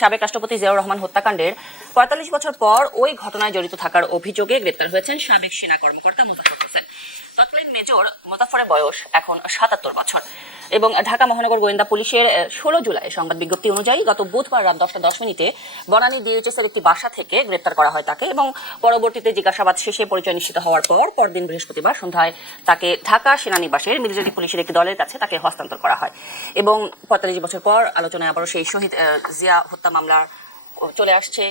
সাবেক রাষ্ট্রপতি জিয়াউর রহমান হত্যাকাণ্ডের ৪৫ বছর পর ওই ঘটনায় জড়িত থাকার অভিযোগে গ্রেপ্তার হয়েছেন সাবেক সেনা কর্মকর্তা মোজাফফর হোসেন। তৎকালীন মেজর মোজাফফরের বয়স এখন ৭৭ বছর এবং ঢাকা মহানগর গোয়েন্দা পুলিশের ১৬ জুলাই সংবাদ বিজ্ঞপ্তি অনুযায়ী গত বুধবার রাত ১০টা ১০ মিনিটে বনানী ডিএইচএস এর একটি বাসা থেকে গ্রেপ্তার করা হয় তাকে এবং পরবর্তীতে জিজ্ঞাসাবাদ শেষে পরিচয় নিশ্চিত হওয়ার পর পরদিন বৃহস্পতিবার সন্ধ্যায় তাকে ঢাকা সেনানিবাসের মিলিটারি পুলিশের একটি দলের কাছে তাকে হস্তান্তর করা হয় এবং ৪৫ বছর পর আলোচনায় আবারও সেই শহীদ জিয়া হত্যা মামলার চলে আসছে।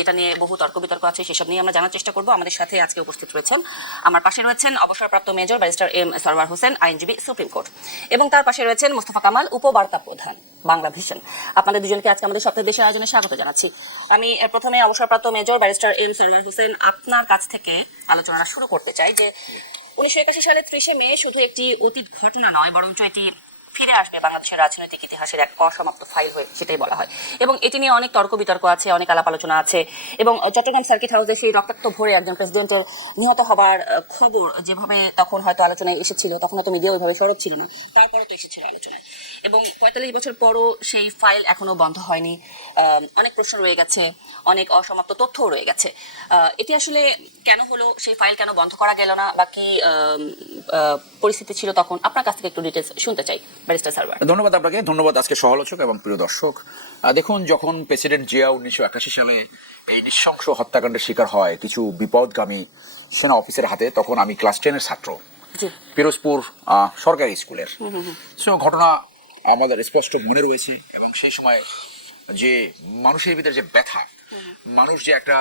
এটা নিয়ে বহু তর্ক বিতর্ক আছে, সেসব নিয়ে আমরা জানার চেষ্টা করব। আমাদের সাথে আজকে উপস্থিত রয়েছেন, আমার পাশে রয়েছেন অবসরপ্রাপ্ত major barrister M Sarwar Hossain, আইনজীবী, সুপ্রিম কোর্ট, এবং তার পাশে রয়েছেন মোস্তফা কামাল, উপবার্তা প্রধান, বাংলা ভিশন। আপনাদের দুজনকে আজকে আমাদের সপ্তাহের দেশের আয়োজনে স্বাগত জানাচ্ছি। আমি প্রথমে অবসরপ্রাপ্ত major barrister M Sarwar Hossain, আপনার কাছ থেকে আলোচনাটা শুরু করতে চাই যে ১৯৮১ সালে ৩০ মে শুধু একটি অতীত ঘটনা নয়, বরঞ্চ এটি ফিরে আসবে বাংলাদেশের রাজনৈতিক ইতিহাসের এক অসমাপ্ত ফাইল হয়ে, সেটাই বলা হয়। এবং এটি নিয়ে অনেক তর্ক বিতর্ক আছে, অনেক আলাপ আলোচনা আছে। এবং চট্টগ্রাম সার্কিট হাউসে সেই রক্তাক্ত ভরে একজন প্রেসিডেন্টের নিহত হবার খবর যেভাবে তখন হয়তো আলোচনায় এসেছিল, তখন হয়তো মিডিয়া ওইভাবে সরব ছিল না, তারপরে তো এসেছিল আলোচনায়। এবং ৪৫ বছর পরও সেই ফাইল এখনো বন্ধ হয়নি, অনেক প্রশ্ন রয়ে গেছে, অনেক অসমাপ্ত তথ্যও রয়ে গেছে। এটি আসলে কেন হলো, সেই ফাইল কেন বন্ধ করা গেল না, বা কি পরিস্থিতি ছিল তখন, আপনার কাছ থেকে একটু ডিটেলস শুনতে চাই ব্যারিস্টার সরওয়ার। ধন্যবাদ আপনাকে, ধন্যবাদ আজকে সমালোচক এবং প্রিয় দর্শক। দেখুন, যখন প্রেসিডেন্ট জিয়া ১৯৮১ সালে এই নৃশংস হত্যাকাণ্ডের শিকার হয় কিছু বিপদগামী সেনা অফিসের হাতে, তখন আমি ক্লাস 10-এর ছাত্র, পিরোজপুর সরকারি স্কুলের। সো ঘটনা আমাদের স্পষ্ট মনে রয়েছে। এবং সেই সময় যে মানুষের ভিতরে যে ব্যথা, মানুষ যে একটা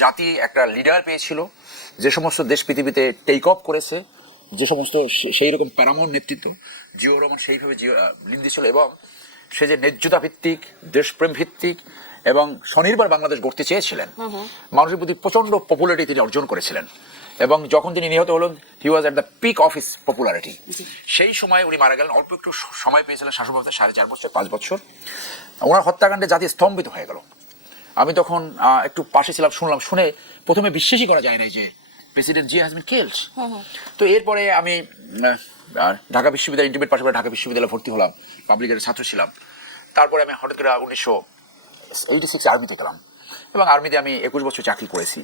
জাতি, একটা লিডার পেয়েছিল, যে সমস্ত দেশ পৃথিবীতে টেক অফ করেছে, যে সমস্ত সেই রকম প্যারামাউন্ট নেতৃত্ব, জিয়াউর রহমান সেইভাবে নির্দেশ ছিল। এবং সে যে ন্যায্যতা ভিত্তিক, দেশপ্রেম ভিত্তিক এবং স্বনির্ভর বাংলাদেশ গড়তে চেয়েছিলেন, মানুষের প্রতি প্রচন্ড পপুলারিটি তিনি অর্জন করেছিলেন। এবং যখন তিনি নিহত হলেন, he was at the peak of his popularity. সেই সময় উনি মারা গেলেন, অল্প একটু সময় পেয়েছিলেন শাসক ব্যবস্থা, 4.5 বছর 5 বছর। ওনার হত্যাকাণ্ডে জাতি স্তম্ভিত হয়ে গেল। আমি তখন একটু পাশে ছিলাম, শুনলাম, শুনে প্রথমে বিশ্বাসই করা যায় নাই যে president Zia has been killed. তো এরপরে আমি ঢাকা বিশ্ববিদ্যালয় ইন্টারমিডিয়েট পাশে ঢাকা বিশ্ববিদ্যালয়ে ভর্তি হলাম, পাবলিকের ছাত্র ছিলাম। তারপরে আমি হঠাৎ করে 1986 আর্মিতে গেলাম এবং আর্মিতে আমি 21 বছর চাকরি করেছি।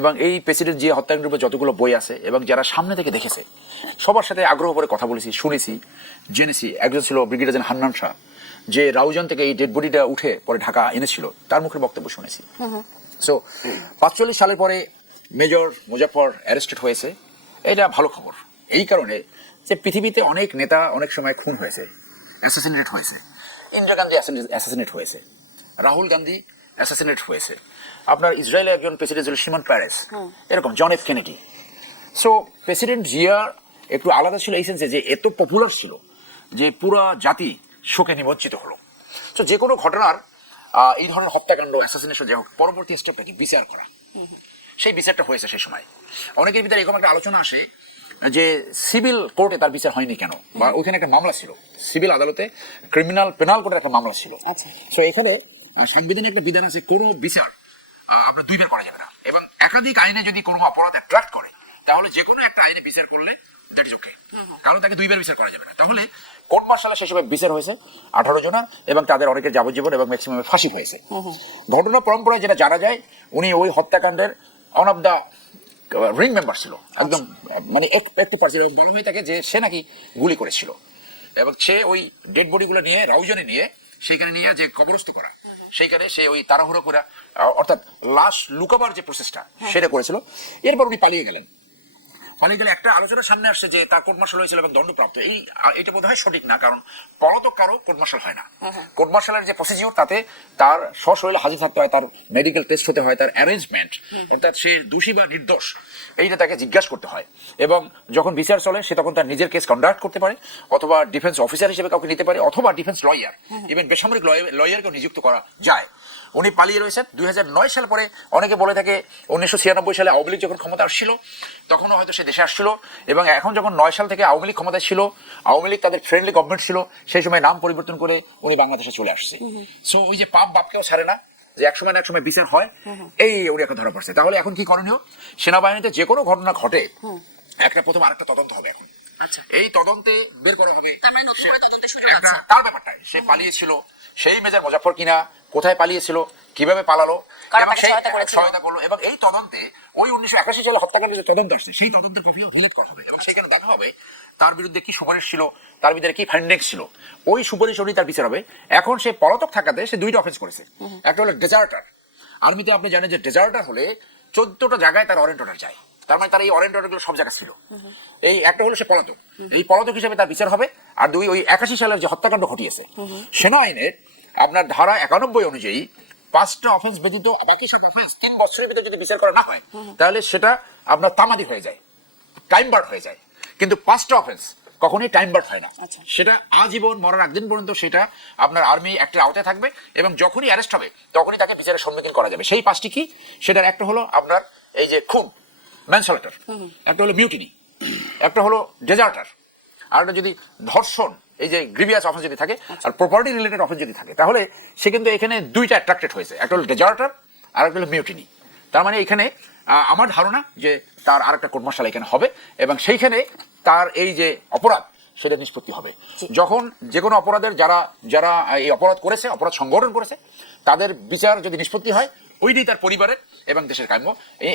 এবং এই প্রেসিডেন্ট জিয়া হত্যাকাণ্ডের উপর যতগুলো বই আছে এবং যারা সামনে থেকে দেখেছে, সবার সাথে আগ্রহ করে কথা বলেছি, শুনেছি, জেনেছি। একজন ছিল ব্রিগেডিয়ার জেনারেল হান্নান শাহ, যে রাউজান থেকে এই ডেড বডিটা উঠে পরে ঢাকা এনেছিল, তার মুখের বক্তব্য শুনেছি। সো ৪৫ সালের পরে মেজর মোজাফফর অ্যারেস্টেড হয়েছে, এটা ভালো খবর এই কারণে যে পৃথিবীতে অনেক নেতা অনেক সময় খুন হয়েছে, অ্যাসাসিনেট হয়েছে। ইন্দিরা গান্ধী অ্যাসাসিনেট হয়েছে, রাহুল গান্ধী অ্যাসাসিনেট হয়েছে, আপনার ইসরায়েলের একজন প্রেসিডেন্ট ছিল শিমন পেরেস, এরকম John F Kennedy. So president Zia একটু আলাদা ছিল এই সেন্সে যে এত পপুলার ছিল যে পুরা জাতি শোকে নিমজ্জিত হলো। তো যে কোনো ঘটনার এই ধরনের হত্যাকাণ্ড, অ্যাসাসিনেশন, যে হোক, পরবর্তী স্টেপটা কি বিচার করা, সেই বিচারটা হয়েছে সেই সময়। অনেকের ভিতরে এরকম একটা আলোচনা আসে যে সিভিল কোর্টে তার বিচার হয়নি কেন, বা ওইখানে একটা মামলা ছিল, সিভিল আদালতে পেনাল কোর্টের একটা মামলা ছিল। সো এখানে সাংবিধানিক একটা বিধান আছে, কোনো বিচার আপনার দুইবার করা যাবে না। এবং একাধিক আইনে যদি কোনো অপরাধ অ্যাট্রাক্ট করে, তাহলে যে কোনো একটা আইনে বিচার করলে দ্যাট ইজ ওকে, কারণ তাকে দুইবার বিচার করা যাবে না। তাহলে কোর্ট মার্শালে সেই সময় বিচার হয়েছে 18 জনের, এবং তাদের অনেকের যাবজ্জীবন এবং ম্যাক্সিমামের ফাঁসি হয়েছে। ঘটনা পরম্পরায় যেটা জানা যায়, উনি ওই হত্যাকাণ্ডের one of the ring member ছিল, একদম মানে একটু পারছিল। বলা হয়ে থাকে যে সে নাকি গুলি করেছিল, এবং সে ওই ডেড বডিগুলো নিয়ে রাউজানে নিয়ে সেইখানে নিয়ে যে কবরস্থ করা, সেইখানে সে ওই তাড়াহুড়ো করে, অর্থাৎ লাশ লুকাবার যে প্রসেসটা সেটা করেছিল। এরপর উনি পালিয়ে গেলে একটা আলোচনা সামনে আসছে যে তার কোর্ট মার্শাল হয়েছিল এবং দণ্ডপ্রাপ্ত। এইটা বোধ হয় সঠিক না, কারণ পলাতক কারো কোর্ট মার্শাল হয় না। কোর্ট মার্শালের যে প্রসিডিউর, তাতে তার সশরীরে হাজির থাকতে হয়, তার মেডিকেল টেস্ট হতে হয়, তার অ্যারেঞ্জমেন্ট, অর্থাৎ সে দোষী বা নির্দোষ এইটা তাকে জিজ্ঞাসা করতে হয়। এবং যখন বিচার চলে, সে তখন তার নিজের কেস কন্ডাক্ট করতে পারে, অথবা ডিফেন্স অফিসার হিসেবে কাউকে নিতে পারে, অথবা ডিফেন্স লয়ার, ইভেন বেসামরিক লয়ারকেও নিযুক্ত করা যায়। উনি পালিয়ে রয়েছেন 2009 সাল পরে। অনেকে বলে থাকে 1996 সালে আওয়ামী লীগ যখন ক্ষমতা আসছিল, তখনও হয়তো সে দেশে আসছিল। এবং এখন যখন 9 সাল থেকে আওয়ামী লীগ ক্ষমতায় ছিল, আওয়ামী লীগ তাদের ফ্রেন্ডলি গভর্নমেন্ট ছিল, সেই সময় নাম পরিবর্তন করে উনি বাংলাদেশে চলে আসছে। সো ওই যে পাপ বাপকেও ছাড়ে না, যে একসময় না একসময় বিচার হয়, এই উনি এখন ধরা পড়ছে। তাহলে এখন কি করণীয়? সেনাবাহিনীতে যে কোনো ঘটনা ঘটে, একটা প্রথম আরেকটা তদন্ত হবে এখন। এই তদন্তে বের করা হবে তার ব্যাপারটাই, সে পালিয়েছিল, সেই মেজর মোজাফফর কিনা, কোথায় পালিয়েছিল, কিভাবে পালালো, কারা এবং তাকে সেই সহায়তা করেছিল। সহায়তা করলো, এবং এই তদন্তে ওই 1981 সালে হত্যাকাণ্ডের যে তদন্ত আসছে সেই তদন্তের কপিও হিলিট করা হবে এবং সেখানে দেখা হবে তার বিরুদ্ধে কি সুপারিশ ছিল, তার বিরুদ্ধে কি ফাইন্ডিংস ছিল, ওই সুপারিশ অনুযায়ী তার বিচার হবে। এখন সে পলাতক থাকাতে সে দুইটা অফেন্স করেছে। একটা হলো ডেজার্টার। আর্মিতে আপনি জানেন যে ডেজার্টার হলে 14টা জায়গায় তার ওয়ারেন্ট অর্ডার যায়, তার মানে তার এই ওয়ারেন্ট অর্ডারগুলো সব জায়গায় ছিল। এই একটা হলো সে পলাতক, এই পলাতক হিসেবে তার বিচার হবে। আর দুই, ওই 81 সালের যে হত্যাকাণ্ড ঘটিয়েছে সেনা আইনের আপনার ধারা 91 অনুযায়ী 5টা অফেন্স ব্যতীত বাকি সব অফেন্স 3 বছরের ভিতরে যদি বিচার করা না হয় তাহলে সেটা আপনার তামাদি হয়ে যায়, টাইম বার্ড হয়ে যায়। কিন্তু 5টা অফেন্স কখনোই টাইম বার্ড হয় না, আচ্ছা। সেটা আজীবন মরার একদিন পর্যন্ত সেটা আপনার আর্মি অ্যাক্টের আওতায় থাকবে এবং যখনই অ্যারেস্ট হবে তখনই তাকে বিচারের সম্মুখীন করা যাবে। সেই 5টি কি, সেটার একটা হলো আপনার এই যে খুন, ম্যানসলেটার, একটা হলো মিউটিনি, একটা হলো ডেজার্টার, আর একটা যদি ধর্ষণ, এই যে গ্রিভিয়াস অফেন্স যদি থাকে আর প্রপার্টি রিলেটেড অফেন্স যদি থাকে তাহলে সে কিন্তু এখানে দুইটা অ্যাট্রাক্টেড হয়েছে, একটা হলো ডেজার্টার আর একটা হলো মিউটিনি। তার মানে এখানে আমার ধারণা যে তার আরেকটা কোর্ট মার্শাল এখানে হবে এবং সেইখানে তার এই যে অপরাধ সেটা নিষ্পত্তি হবে। যখন যে কোনো অপরাধের যারা যারা এই অপরাধ করেছে, অপরাধ সংগঠন করেছে, তাদের বিচার যদি নিষ্পত্তি হয় ওইটাই তার পরিবারের এবং দেশের কাম্য।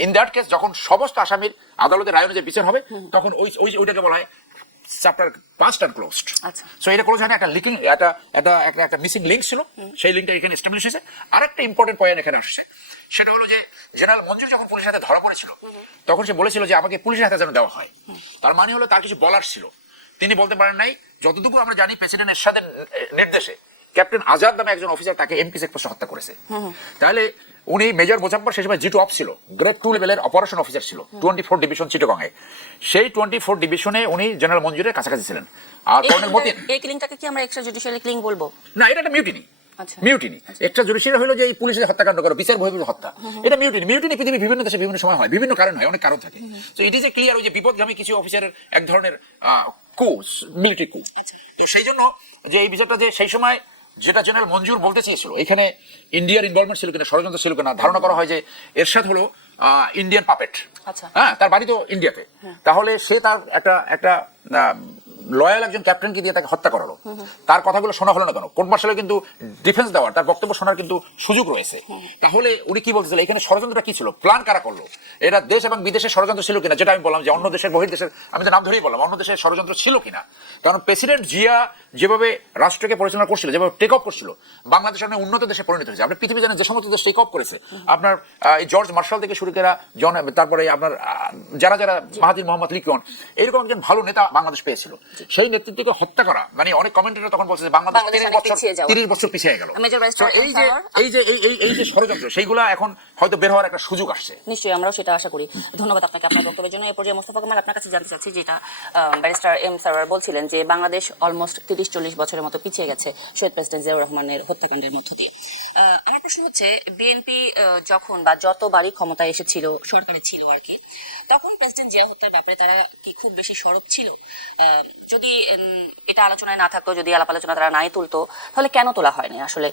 ইন দ্যাট কেস যখন সমস্ত আসামির আদালতের রায় অনুযায়ী বিচার হবে তখন ওইটাকে বলা হয় চ্যাপ্টার 5 টার্ন ক্লোজড। আচ্ছা। সো এটা ক্লোজ হয় না, একটা লিকিং, একটা মিসিং লিঙ্ক ছিল, সেই লিঙ্কটা এখানে এস্টাবলিশ হয়েছে। আরেকটা ইম্পর্টেন্ট পয়েন্ট এখানে আসছে, সেটা হলো যে জেনারেল মঞ্জুর যখন পুলিশের হাতে ধরা পড়েছিল তখন সে বলেছিল যে আমাকে পুলিশের হাতে যেন দেওয়া হয়। তার মানে হলো তার কিছু বলার ছিল, তিনি বলতে পারেন নাই। যতটুকু আমরা জানি প্রেসিডেন্ট এরশাদের নির্দেশে ক্যাপ্টেন আজাদ নামে একজন অফিসার তাকে এমপি চেকপোস্টে হত্যা করেছে। তাহলে উনি মেজর মোজাম্মর সেই সময় G2 অফ ছিল, গ্রেড 2 লেভেলের অপারেশন অফিসার ছিল 24 ডিভিশন চিটাগংয়ে। সেই 24 ডিভিশনে উনি জেনারেল মঞ্জুরের কাছাকাছি ছিলেন। আর কর্নেল মতিন, এই কিলিংটাকে কি আমরা এক্সট্রা জুডিশিয়াল কিলিং বলবো? না এটা একটা মিউটিনি। আচ্ছা। মিউটিনি একটা জুডিশিয়াল হলো যে এই পুলিশের হত্যাকাণ্ড করো, বিচার বহির্ভূত হত্যা, এটা মিউটিনি। মিউটিনি পৃথিবীর বিভিন্ন দেশে বিভিন্ন সময় হয়, বিভিন্ন কারণ হয়, অনেক কারণ থাকে। তো ইট ইজ এ ক্লিয়ার ওই যে বিপদগামী কিছু অফিসারের এক ধরনের কু, মিলিটারি কু। তো সেই জন্য যে এই বিচারটা যে সেই সময় যেটা জেনারেল মঞ্জুর বলতে চেয়েছিল এখানে ইন্ডিয়ার ইনভলভমেন্ট ছিল কিনা, ষড়যন্ত্র ছিল কিনা, ধারণা করা হয় যে এরশাদ হলো ইন্ডিয়ান পাপেট। আচ্ছা। হ্যাঁ, তার বাড়ি তো ইন্ডিয়াতে, তাহলে সে তার একটা লয়াল একজন ক্যাপ্টেনকে দিয়ে তাকে হত্যা করালো। তার কথাগুলো শোনা হলো না কেন? কোর্ট মার্শালে কিন্তু ডিফেন্স দেওয়ার, তার বক্তব্য শোনার কিন্তু সুযোগ রয়েছে। তাহলে উনি কি বলতেছিল, এখানে ষড়যন্ত্রটা কি ছিল, প্ল্যান কারা করলো, এটা দেশ এবং বিদেশের ষড়যন্ত্র ছিল কিনা, যেটা আমি বললাম যে অন্য দেশের বহির্দেশের, আমি তো নাম ধরেই বললাম, অন্য দেশের ষড়যন্ত্র ছিল কিনা। কারণ প্রেসিডেন্ট জিয়া যেভাবে রাষ্ট্রকে পরিচালনা করছিল, যেভাবে টেক অফ করছিল, বাংলাদেশ অনেক উন্নত দেশে পরিণত হয়েছে। আপনি পৃথিবী জানেন যে সমস্ত দেশ টেক অফ করেছে, আপনার এই জর্জ মার্শাল থেকে শুরু করে তারপরে আপনার যারা যারা মাহাথির মোহাম্মদ লিখন, এরকম একজন ভালো নেতা বাংলাদেশ পেয়েছিল। সেই নেতৃত্বকে হত্যা করা মানে অনেক কমেন্টেটর তখন বলছে যে বাংলাদেশ 30 বছর পিছিয়ে গেল। এই যে ষড়যন্ত্র সেইগুলা এখন হয়তো বের হওয়ার একটা সুযোগ আসছে। নিশ্চয়ই, আমরাও সেটা আশা করি। ধন্যবাদ আপনাকে আপনার বক্তব্যের জন্য। এই পর্যায়ে মোস্তফা কামাল আপনার কাছে জানতে চাচ্ছি, যেটা ব্যারিস্টার এম সারওয়ার বলছিলেন যে বাংলাদেশ অলমোস্ট 30-40 বছরের মতো পিছিয়ে গেছে শহীদ প্রেসিডেন্ট জিয়াউর রহমানের হত্যাকাণ্ডের মধ্য দিয়ে। আমার প্রশ্ন হচ্ছে, বিএনপি যখন বা যতবারই ক্ষমতায় এসেছিল, সরকারে ছিল আর কি, তখন প্রেসিডেন্ট জিয়া হত্যার ব্যাপারে তারা কি খুব বেশি সরব ছিল? যদি এটা আলোচনায় না থাকতো, যদি আলাপ আলোচনা তারা নাই তুলতো, তাহলে কেন তোলা হয়নি আসলে?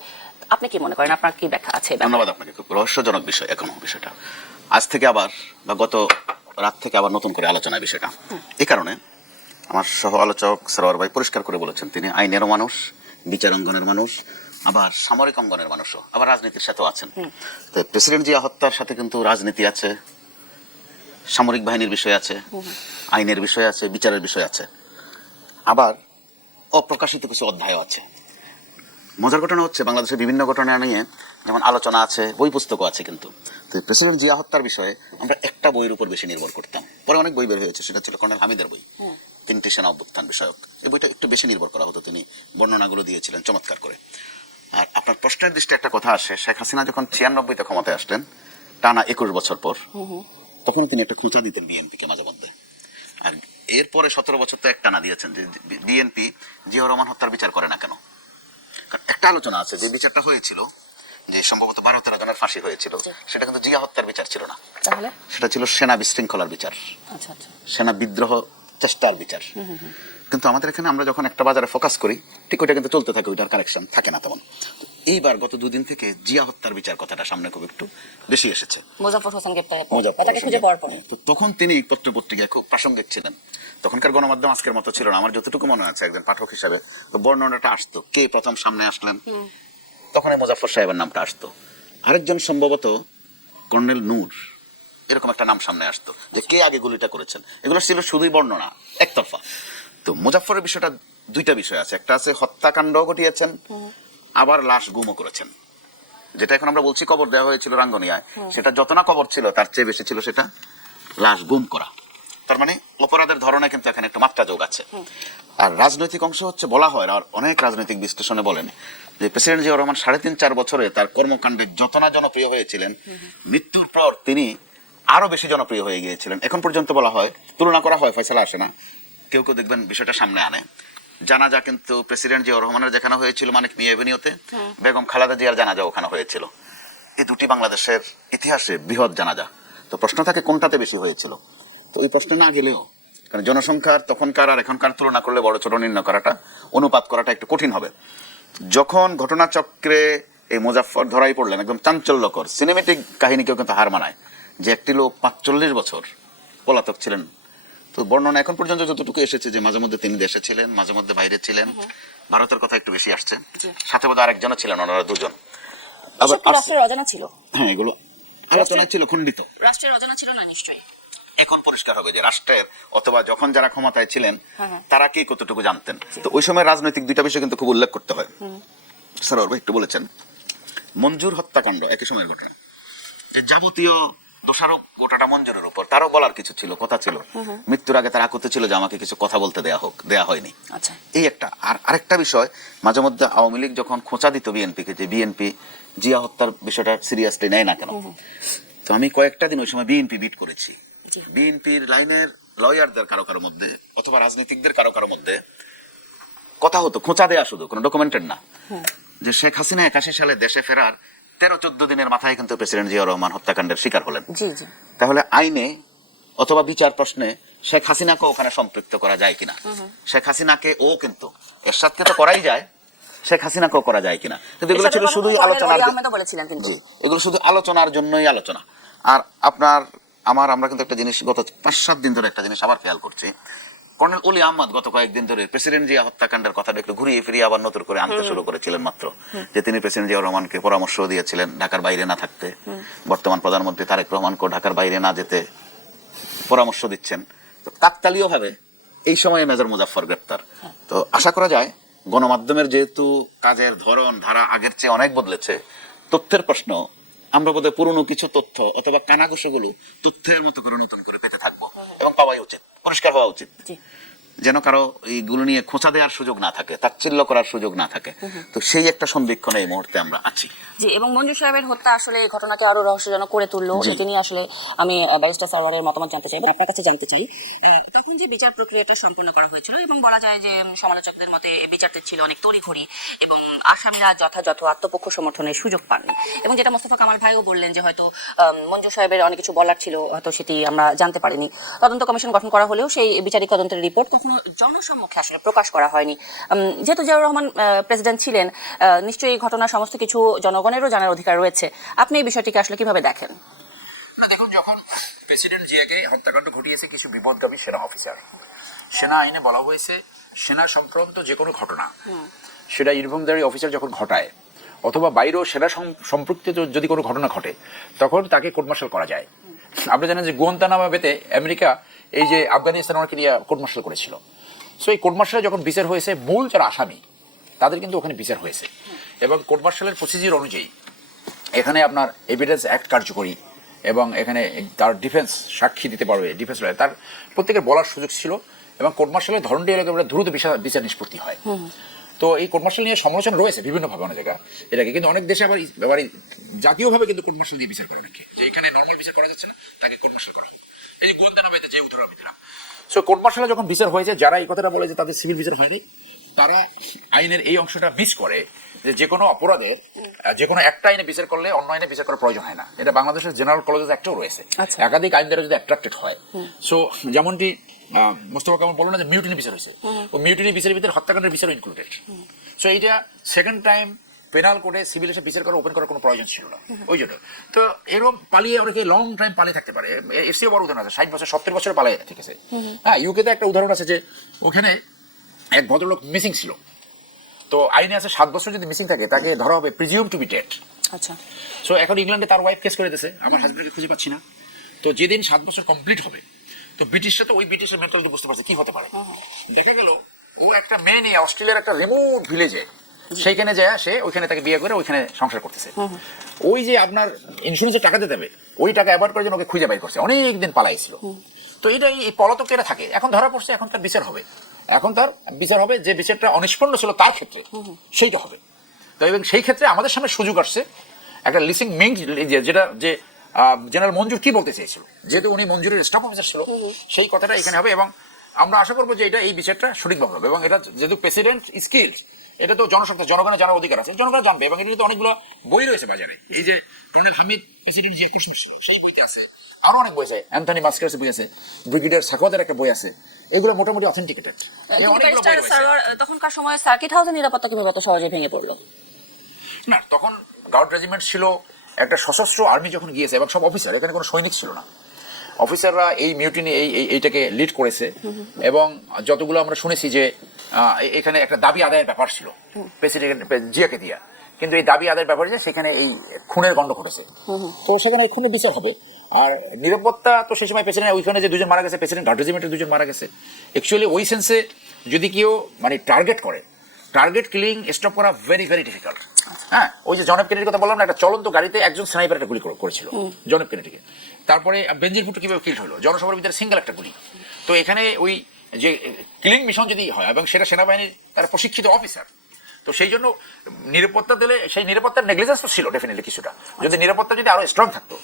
আপনি কি মনে করেন, আপনার কি ব্যাখ্যা আছে? ধন্যবাদ আপনাকে। খুব রহস্যজনক বিষয় এখনো বিষয়টা, আজ থেকে আবার বা গত রাত থেকে আবার নতুন করে আলোচনায় বিষয়টা। এই কারণে আমার সহ আলোচক সরোয়ার ভাই পরিষ্কার করে বলেছেন তিনি আইনেরও মানুষ, বিচার অঙ্গনের মানুষ, আবার সামরিক অঙ্গনের মানুষও, আবার রাজনীতির সাথেও আছেন। তো প্রেসিডেন্ট জিয়া হত্যার সাথে কিন্তু রাজনীতি আছে, সামরিক বাহিনীর বিষয় আছে, আইনের বিষয় আছে, বিচারের বিষয় আছে, আবার অপ্রকাশিত কিছু অধ্যায়ও আছে। মজার ঘটনা হচ্ছে বাংলাদেশের বিভিন্ন ঘটনা নিয়ে যেমন আলোচনা আছে, বই পুস্তকও আছে, কিন্তু তো প্রেসিডেন্ট জিয়া হত্যার বিষয়ে আমরা একটা বইয়ের উপর বেশি নির্ভর করতাম। পরে অনেক বই বের হয়েছে, সেটা ছিল কর্নেল হামিদের বই, 3টি সেনা অভ্যুত্থান বিষয়ক। এই বইটা একটু বেশি নির্ভর করা হতো, তিনি বর্ণনাগুলো দিয়েছিলেন চমৎকার করে। আর আপনার প্রশ্নের দৃষ্টি একটা কথা আসে, শেখ হাসিনা যখন 96-তে ক্ষমতায় আসলেন, টানা 21 বছর পর, তখন তিনি একটা খোঁচা দিতেন বিএনপিকে মাঝে মধ্যে। আর এরপরে 17 বছর তো একটা না দিয়েছেন যে বিএনপি জিয়াউর রহমান হত্যার বিচার করে না কেন। একটা আলোচনা আছে যে বিচারটা হয়েছিল, যে সম্ভবত 12-13 জনের ফাঁসি হয়েছিল, সেটা কিন্তু জিয়া হত্যার বিচার ছিল না, তাহলে সেটা ছিল সেনা বিশৃঙ্খলার বিচার, আচ্ছা আচ্ছা, সেনা বিদ্রোহ চেষ্টার বিচার। কিন্তু আমাদের এখানে আমরা যখন একটা বাজারে ফোকাস করি, ঠিক ওইটা কিন্তু চলতে থাকে, ওইটার কারেকশন থাকে না তেমন। এইবার গত 2 দিন থেকে জিয়া হত্যার বিচার কথাটা সামনে খুব একটু বেশি এসেছে। মোজাফফর হোসেন গ্রেপ্তারের পর, মোজাফফর তাকে খুঁজে পাওয়ার পর। তো তখন তিনি পত্র পত্রিকায় খুব প্রাসঙ্গিক ছিলেন। তখনকার গণমাধ্যম আজকের মতো ছিল না। আমার যতটুকু মনে আছে একজন পাঠক হিসাবে তো বর্ণনাটা আসতো, কে প্রথম সামনে আসলেন, তখন এই মোজাফফর সাহেবের নামটা আসতো। আরেকজন সম্ভবত কর্নেল নূর, এরকম একটা নাম সামনে আসতো, যে কে আগে গুলিটা করেছেন। এগুলো ছিল শুধুই বর্ণনা, একতরফা। তো মুজাফফরের বিষয়টা দুইটা বিষয় আছে, একটা আছে হত্যাকাণ্ড ঘটিয়েছেন, আবার লাশ গুমও করেছেন। যেটা এখন আমরা বলছি কবর দেওয়া হয়েছিল রাঙ্গনিয়ায়, সেটা যত না কবর ছিল তার চেয়ে বেশি ছিল সেটা লাশ গুম করা। তার মানে অপরাধের ধরনে কিন্তু এখানে একটা মাত্রা যোগ আছে। আর রাজনৈতিক অংশ হচ্ছে, বলা হয় আর অনেক রাজনৈতিক বিশ্লেষণে বলেন যে প্রেসিডেন্ট জিয়াউর রহমান 3.5-4 বছরে তার কর্মকাণ্ডে যত না জনপ্রিয় হয়েছিলেন, মৃত্যুর পর তিনি আরো বেশি জনপ্রিয় হয়ে গিয়েছিলেন। এখন পর্যন্ত বলা হয়, তুলনা করা হয়, ফয়সালা আসে না, কেউ কেউ দেখবেন বিষয়টা সামনে আনে। জানাজা কিন্তু প্রেসিডেন্ট জিয়াউর রহমানের যেখানে হয়েছিল মানিক মিয়া এভিনিউতে, বেগম খালেদা জিয়ার জানাজা ওখানে হয়েছিল। এই দুটি বাংলাদেশের ইতিহাসে বৃহৎ জানাজা। তো প্রশ্ন থাকে কোনটাতে বেশি হয়েছিল। তো ওই প্রশ্নে না গেলেও, কারণ জনসংখ্যার তখনকার আর এখনকার তুলনা করলে বড় ছোট নির্ণয় করাটা, অনুপাত করাটা একটু কঠিন হবে। যখন ঘটনাচক্রে এই মুজাফফর ধরাই পড়লেন, একদম চাঞ্চল্যকর সিনেমেটিক কাহিনীকেও কিন্তু হার মানায়, যে একটি লোক 45 বছর পলাতক ছিলেন। তো বর্ণনা এখন পর্যন্ত যতটুকু এসেছে যে মাঝে মধ্যে তিনি দেশে ছিলেন, মাঝে মধ্যে বাইরে ছিলেন, ভারতের কথা একটু বেশি আসছে, সাথে বোধহয় আরেকজনও ছিলেন, ওনারা দুজন। এসব কি রাষ্ট্রের অজানা ছিল? হ্যাঁ, এগুলো আলোচনা ছিল খণ্ডিত। রাষ্ট্রের অজানা ছিল না নিশ্চয়ই। এখন পরিষ্কার হবে যে রাষ্ট্রের অথবা যখন যারা ক্ষমতায় ছিলেন তারা কি কতটুকু জানতেন। তো ওই সময় রাজনৈতিক দুইটা বিষয় কিন্তু খুব উল্লেখ করতে হয়। স্যার ভাই একটু বলেছেন মঞ্জুর হত্যাকাণ্ড একই সময়ের ঘটনা, যে যাবতীয় দোষারোপ গোটাটা মঞ্জুরের উপর, তারও বলার কিছু ছিল, কথা ছিল। মৃত্যুর আগে তার আকুতি ছিল যে আমাকে কিছু কথা বলতে দেয়া হয়নি। আচ্ছা, এই একটা। আর আরেকটা বিষয়, মাঝে মধ্যে আওয়ামী লীগ যখন খোঁচা দিত বিএনপিকে, যে বিএনপি জিয়া হত্যার বিষয়টা সিরিয়াসলি নেয় না কেন, তো আমি কয়েকটা দিন ওই সময় বিএনপি বিট করেছি। বিএনপির লাইনের লয়ারদের কারো কারো মধ্যে অথবা রাজনীতিকদের কারো কারো মধ্যে কথা হতো, খোঁচা দেয়া শুধু, কোনো ডকুমেন্টেড না, যে শেখ হাসিনা 81 সালে দেশে ফেরার 13-14 দিনের মাথায় কিন্তু প্রেসিডেন্ট জিয়াউর রহমান হত্যাকাণ্ডের শিকার হলেন। তাহলে আইনে অথবা বিচার প্রশ্নে শেখ হাসিনাকে ওখানে সম্পৃক্ত করা যায় কিনা, শেখ হাসিনাকে ও কিন্তু এরশাদকে তো করাই যায়, শেখ হাসিনাকেও করা যায় কিনা, কিন্তু এগুলো ছিল শুধুই আলোচনার, এগুলো শুধু আলোচনার জন্যই আলোচনা। আর আমরা কিন্তু একটা জিনিস গত 5-7 দিন ধরে একটা জিনিস আবার খেয়াল করছি, কর্নেল অলি আহমদ গত কয়েকদিন ধরে প্রেসিডেন্ট জিয়া হত্যাকাণ্ডের কথাটা একটু ঘুরিয়ে ফিরিয়ে আবার নতুন করে আনতে শুরু করেছিলেন মাত্র, যে তিনি প্রেসিডেন্ট জিয়াউর রহমানকে পরামর্শ দিয়েছিলেন ঢাকার বাইরে না থাকতে, বর্তমান প্রধানমন্ত্রী তারেক রহমানকে ঢাকার বাইরে না যেতে পরামর্শ দিচ্ছেন। তো কাকতালীয় ভাবে এই সময়ে মেজর মুজাফফর গ্রেপ্তার। তো আশা করা যায় গণমাধ্যমের যেহেতু কাজের ধরন ধারা আগের চেয়ে অনেক বদলেছে, তথ্যের প্রশ্ন আমরা বোধহয় পুরনো কিছু তথ্য অথবা কানাঘুষোগুলো তথ্যের মতো করে নতুন করে পেতে থাকবো, এবং পাওয়াই উচিত, পরিষ্কার হওয়া উচিত, যেন কারো এইগুলো নিয়ে খোঁচা দেওয়ার সুযোগ না থাকে, তাচ্ছিল্য করার সুযোগ না থাকে। তো সেই একটা সন্দিক্ষণে এই মুহূর্তে আমরা আছি। জি, এবং মঞ্জুর সাহেবের হত্যা আসলে ঘটনাকে আরো রহস্যজনক করে তুললো। এটি নিয়ে আসলে আমি ব্যারিস্টার সারওয়ারের মতামত জানতে চাই, আপনার কাছে জানতে চাই, তখন যে বিচার প্রক্রিয়াটা সম্পন্ন করা হয়েছিল, এবং বলা যায় যে সমালোচকদের মতে বিচারটি ছিল অনেক তড়িঘড়ি এবং আসামিরা যথাযথ আত্মপক্ষ সমর্থনের সুযোগ পাননি, এবং যেটা মোস্তফা কামাল ভাইও বললেন যে হয়তো মঞ্জুর সাহেবের অনেক কিছু বলার ছিল, হয়তো সেটি আমরা জানতে পারিনি। তদন্ত কমিশন গঠন করা হলেও সেই বিচারিক তদন্তের রিপোর্ট কখনো জনসম্মুখে আসলে প্রকাশ করা হয়নি। যেহেতু জিয়াউর রহমান প্রেসিডেন্ট ছিলেন, নিশ্চয়ই এই ঘটনার সমস্ত কিছু জনগণেরও জানার অধিকার রয়েছে। আপনি এই বিষয়টিকে আসলে কিভাবে দেখেন? দেখুন, যখন প্রেসিডেন্ট জিয়াকে হত্যাকাণ্ড ঘটিয়েছে কিছু বিপদগামী সেনা অফিসার, সেনা আইনে বলা হয়েছে সেনা সংক্রান্ত যে কোনো ঘটনা, সেটা ইউনিফর্মধারী অফিসার যখন ঘটায় অথবা বাইরেও সেনা সম্পৃক্ত যদি কোনো ঘটনা ঘটে, তখন তাকে কোর্ট মার্শাল করা যায়। আপনি জানেন যে গুয়ান্তানামো বেতে আমেরিকা এই যে আফগানিস্তান ওনাকে নিয়ে কোর্ট মার্শাল করেছিল। সো এই কোর্ট মার্শালে যখন বিচার হয়েছে, মূল যারা আসামি তাদের কিন্তু ওখানে বিচার হয়েছে, এবং কোর্ট মার্শালের প্রসিজিওর অনুযায়ী এখানে আপনার এভিডেন্স অ্যাক্ট কার্যকরী, এবং এখানে তার ডিফেন্স সাক্ষী দিতে পারবে, ডিফেন্স লয়ার, তার প্রত্যেকের বলার সুযোগ ছিল, এবং কোর্ট মার্শালের ধরনটি এলাকায় দ্রুত বিচার নিষ্পত্তি হয়। তো এই কোর্ট মার্শাল নিয়ে সমালোচনা রয়েছে বিভিন্নভাবে অনেক জায়গা এটাকে, কিন্তু অনেক দেশে আবার জাতীয়ভাবে কিন্তু কোর্ট মার্শাল দিয়ে বিচার করে অনেকে, যে এখানে নর্মাল বিচার করা যাচ্ছে না, তাকে কোর্ট মার্শাল করা হয়। এই যে গুয়ান্তানামোতে যে উদাহরণ আমি দিলাম, সো কোর্ট মার্শালে যখন বিচার হয়েছে, যারা এই কথাটা বলে যে তাদের সিভিল বিচার হয়নি, তারা আইনের এই অংশটা মিস করে, যে কোনো অপরাধের যে কোনো একটা আইনে বিচার করলে অন্য আইনে বিচার করার প্রয়োজন হয় না। এটা বাংলাদেশের জেনারেল কলেজেস অ্যাক্টেও রয়েছে, একাধিক আইন দ্বারা যদি অ্যাট্রাক্টেড হয়। সো যেমনটি মোস্তফা কামাল বললো না যে মিউটিনি বিচার হয়েছে, ও মিউটিনি বিচারের ভিতরে হত্যাকাণ্ডের বিচারও ইনক্লুডেড। সো এইটা সেকেন্ড টাইম পেনাল কোর্টে সিভিল এসে বিচার করা, ওপেন করার কোনো প্রয়োজন ছিল না ওই জন্য। তো এরকম পালিয়ে অনেকে লং টাইম পালিয়ে থাকতে পারে, এর চেয়েও বড় উদাহরণ আছে, 60 বছর 70 বছর পালিয়ে থেকেছে। হ্যাঁ, ইউকেতে একটা উদাহরণ আছে যে ওখানে এক ভদ্রলোক মিসিং ছিল, তো আইনে আছে 7 বছর যদি মিসিং থাকে তাকে ধরা হবে প্রিজিউম টু বি ডেড। আচ্ছা, সো এখন ইংল্যান্ডে তার ওয়াইফ কেস করে দিয়েছে, আমার হাজবেন্ডকে খুঁজে পাচ্ছি না। তো যেদিন 7 বছর কমপ্লিট হবে, তো ব্রিটিশরা তো ওই ব্রিটিশের মেন্টালিটি বুঝতে পারছে কি হতে পারে। দেখা গেল ও একটা মেয়ে নিয়ে অস্ট্রেলিয়ার একটা রিমোট ভিলেজে সেইখানে যায়, সে ওইখানে তাকে বিয়ে করে ওইখানে সংসার করতেছে। ওই যে আপনার ইন্স্যুরেন্সের টাকা দিতে হবে, ওই টাকা অ্যাভয়েড করার জন্য ওকে খুঁজে বাইর করছে, অনেক দিন পালাইছিল। তো এটাই এই পলাতকেরা থাকে, এখন ধরা পড়ছে, এখন তার বিচার হবে। এখন তার বিচার হবে, যে বিচারটা অনিষ্পন্ন ছিল তার ক্ষেত্রে সেইটা হবে। তো এবং সেই ক্ষেত্রে আমাদের সামনে সুযোগ আসছে একটা লিসিং মিং, যেটা যে জেনারেল মঞ্জুর কি বলতে চেয়েছিল, যেহেতু উনি মঞ্জুরের স্টাফ অফিসার ছিল, সেই কথাটা এখানে হবে। এবং আমরা আশা করবো যে এটা এই বিচারটা সঠিকভাবে হবে। এবং এটা যেহেতু প্রেসিডেন্ট স্কিলস, এটা তো জনশক্তি, জনগণের জানার অধিকার আছে, জনগণ জানবে। এবং এটা তো অনেকগুলো বই রয়েছে বাজারে, এই যে কর্নেল হামিদ প্রেসিডেন্ট যে কোর্স ছিল সেই বইতে আছে, আরো অনেক বই আছে, অ্যান্থনি মাস্কার্সের বই আছে, ব্রিগেডিয়ার সাকওয়াদের একটা বই আছে, এগুলো মোটামুটি অথেন্টিকেটেড। তখনকার সময় সার্কিট হাউসের নিরাপত্তা কিভাবে এত সহজে ভেঙে পড়লো? না, তখন গার্ড রেজিমেন্ট ছিল, একটা সশস্ত্র আর্মি যখন গিয়েছে এবং সব অফিসার, এখানে কোনো সৈনিক ছিল না, অফিসাররা এই মিউটিনি এইটাকে লিড করেছে। এবং যতগুলো আমরা শুনেছি যে এখানে একটা দাবি আদায়ের ব্যাপার ছিল প্রেসিডেন্ট জিয়াকে দিয়া, কিন্তু এই দাবি আদায়ের ব্যাপারে সেখানে এই খুনের গন্ধ ঘটেছে। তো সেখানে এই খুনের বিচার হবে। আর নিরাপত্তা তো সেই সময় প্রেসিডেন্ট, ওইখানে যে 2 জন মারা গেছে, প্রেসিডেন্ট গার্ড রেজিমেন্টের 2 জন মারা গেছে। অ্যাকচুয়ালি ওই সেন্সে যদি কেউ মানে টার্গেট করে, টার্গেট কিলিং স্টপ করা ভেরি ভেরি ডিফিকাল্ট। হ্যাঁ, ওই যে জন এফ কেনেডির কথা বললাম না, একটা চলন্ত গাড়িতে একজন স্নাইপার একটা গুলি করেছিল জন এফ কেনেডিকে। তারপরে বেনজির ভুট্টো কিভাবে কিল হলো, জনসভার ভিতরে সিঙ্গেল একটা গুলি। তো এখানে ওই যে কিলিং মিশন যদি হয় এবং সেটা সেনাবাহিনীর তারা প্রশিক্ষিত অফিসার, তো সেই জন্য নিরাপত্তা দিলে সেই নিরাপত্তার নেগলিজেন্স তো ছিল ডেফিনেটলি কিছুটা, যদি নিরাপত্তা যদি আরো স্ট্রং থাকতো।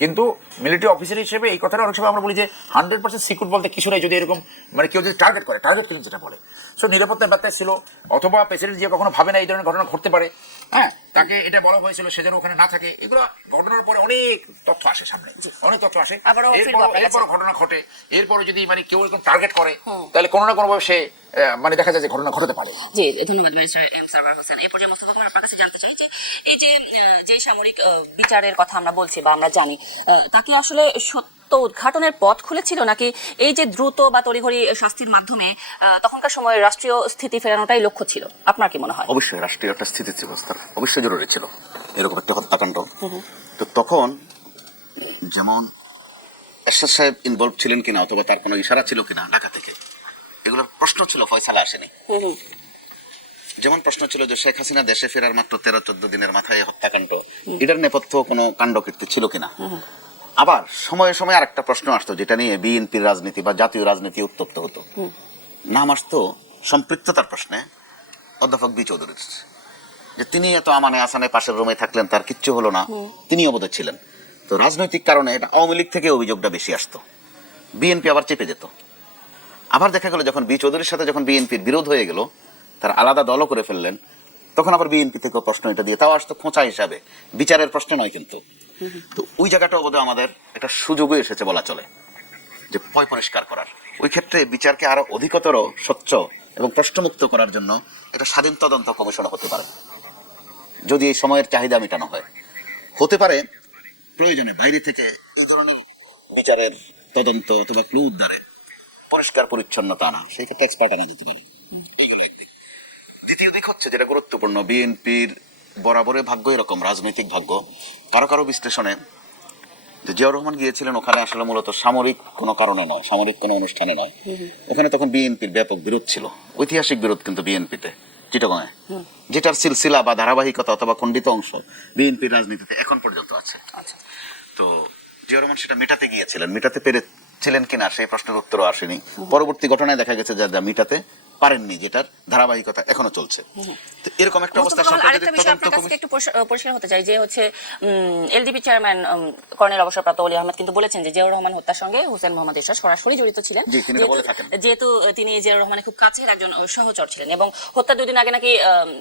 কিন্তু মিলিটারি অফিসার হিসেবে এই কথাটা অনেক সময় আমরা বলি যে 100% সিকিউর বলতে কিছু নাই, যদি এরকম মানে কেউ যদি টার্গেট করে, টার্গেট কিলিং যেটা বলে। সো নিরাপত্তার ব্যত্যয় ছিল, অথবা প্রেসিডেন্ট যে কখনো ভাবে না এই ধরনের ঘটনা ঘটতে পারে, হ্যাঁ, তাকে এটা বলা হয়েছিল সে যেন ওখানে না থাকে। এগুলো ঘটনার পরে অনেক তথ্য আসে সামনে, অনেক তথ্য আসে, এরপর ঘটনা ঘটে। এরপরে যদি মানে কেউ এরকম টার্গেট করে, তাহলে কোনো না কোনো ভাবে সে মানে দেখা যায় যে ঘটনা ঘটাতে পারে। জি, ধন্যবাদ ব্যারিস্টার এম সারওয়ার হোসেন। এই পর্যায়ে মোস্তফা কামাল, আপনার কাছে জানতে চাই যে এই যে সামরিক বিচারের কথা আমরা বলছি বা আমরা জানি, তাকে আসলে সত্য উদ্ঘাটনের পথ খুলেছিল, নাকি এই যে দ্রুত বা তড়িঘড়ি শাস্তির মাধ্যমে তখনকার সময় রাষ্ট্রীয় স্থিতি ফেরানোটাই লক্ষ্য ছিল? আপনার কি মনে হয়? অবশ্যই রাষ্ট্রীয় একটা স্থিতিশীলতার অবশ্যই জরুরি ছিল এরকম একটা হত্যাকাণ্ড। তো তখন যেমন এরশাদ সাহেব ইনভলভ ছিলেন কিনা, অথবা তার কোনো ইশারা ছিল কিনা ঢাকা থেকে, এগুলোর প্রশ্ন ছিল, ফয়সালা আসেনি। যেমন প্রশ্ন ছিল যে শেখ হাসিনা দেশে ফেরার মাত্র 13-14 দিনের মাথায় হত্যাকাণ্ড, এটার নেপথ্য কোনো কাণ্ডকীর্তি ছিল কিনা। আবার সময়ে সময়ে আরেকটা প্রশ্ন আসতো, যেটা নিয়ে বিএনপির রাজনীতি বা জাতীয় রাজনীতি উত্তপ্ত হতো। নাম আসতো সম্পৃক্ততার প্রশ্নে অধ্যাপক বি চৌধুরীর, যে তিনি এত আমানে আসানে পাশের রুমে থাকলেন, তার কিচ্ছু হলো না, তিনি অবদান ছিলেন। তো রাজনৈতিক কারণে এটা আওয়ামী লীগ থেকে অভিযোগটা বেশি আসতো, বিএনপি আবার চেপে যেত। আবার দেখা গেল যখন বি চৌধুরীর সাথে যখন বিএনপির বিরোধ হয়ে গেল, তার আলাদা দলও করে ফেললেন, তখন আবার বিএনপি থেকে প্রশ্ন এটা দিয়ে, তাও আসতো খোঁচা হিসাবে, বিচারের প্রশ্ন নয় কিন্তু। তো ওই জায়গাটা বোধহয় আমাদের একটা সুযোগও এসেছে বলা চলে, যে পয় পরিষ্কার করার। ওই ক্ষেত্রে বিচারকে আরো অধিকতর স্বচ্ছ এবং প্রশ্নমুক্ত করার জন্য একটা স্বাধীন তদন্ত কমিশন হতে পারে, যদি এই সময়ের চাহিদা মেটানো হয়। হতে পারে প্রয়োজনে বাইরে থেকে এই ধরনের বিচারের তদন্ত অথবা ক্লু উদ্ধারে পরিষ্কার পরিচ্ছন্নতা আনা, সেই ক্ষেত্রে এক্সপার্ট আনা যেতে পারে। দ্বিতীয় দিক হচ্ছে যেটা গুরুত্বপূর্ণ, বিএনপির বরাবরে ভাগ্য এরকম, রাজনৈতিক ভাগ্য। কারো কারো বিশ্লেষণে যে জিয়াউর রহমান গিয়েছিলেন ওখানে আসলে মূলত সামরিক কোনো কারণে নয়, সামরিক কোনো অনুষ্ঠানে নয়। ওখানে তখন বিএনপির ব্যাপক বিরোধ ছিল, ঐতিহাসিক বিরোধ কিন্তু বিএনপিতে চিটাগংয়ে, যেটার সিলসিলা বা ধারাবাহিকতা অথবা খণ্ডিত অংশ বিএনপির রাজনীতিতে এখন পর্যন্ত আছে। তো জিয়াউর রহমান সেটা মেটাতে গিয়েছিলেন, মেটাতে পেরেছিলেন কিনা সেই প্রশ্নের উত্তরও আসেনি। পরবর্তী ঘটনায় দেখা গেছে যা মেটাতে পারেননি, যেটার ধারাবাহিকতা এখনো চলছে। তো এরকম একটা অবস্থা আরেকটা বিষয় আপনার কাছে একটু পরিষ্কার হতে চাই, যে হচ্ছে এলডিপি চেয়ারম্যান কর্নেল অবসরপ্রাপ্ত ওলি আহমেদ কিন্তু বলেছেন যে জিয়াউর রহমান হত্যার সঙ্গে হোসেন মোহাম্মদ এরশাদ সরাসরি জড়িত ছিলেন, যেহেতু তিনি জিয়াউর রহমানের খুব কাছের একজন সহচর ছিলেন, এবং হত্যার 2 দিন আগে নাকি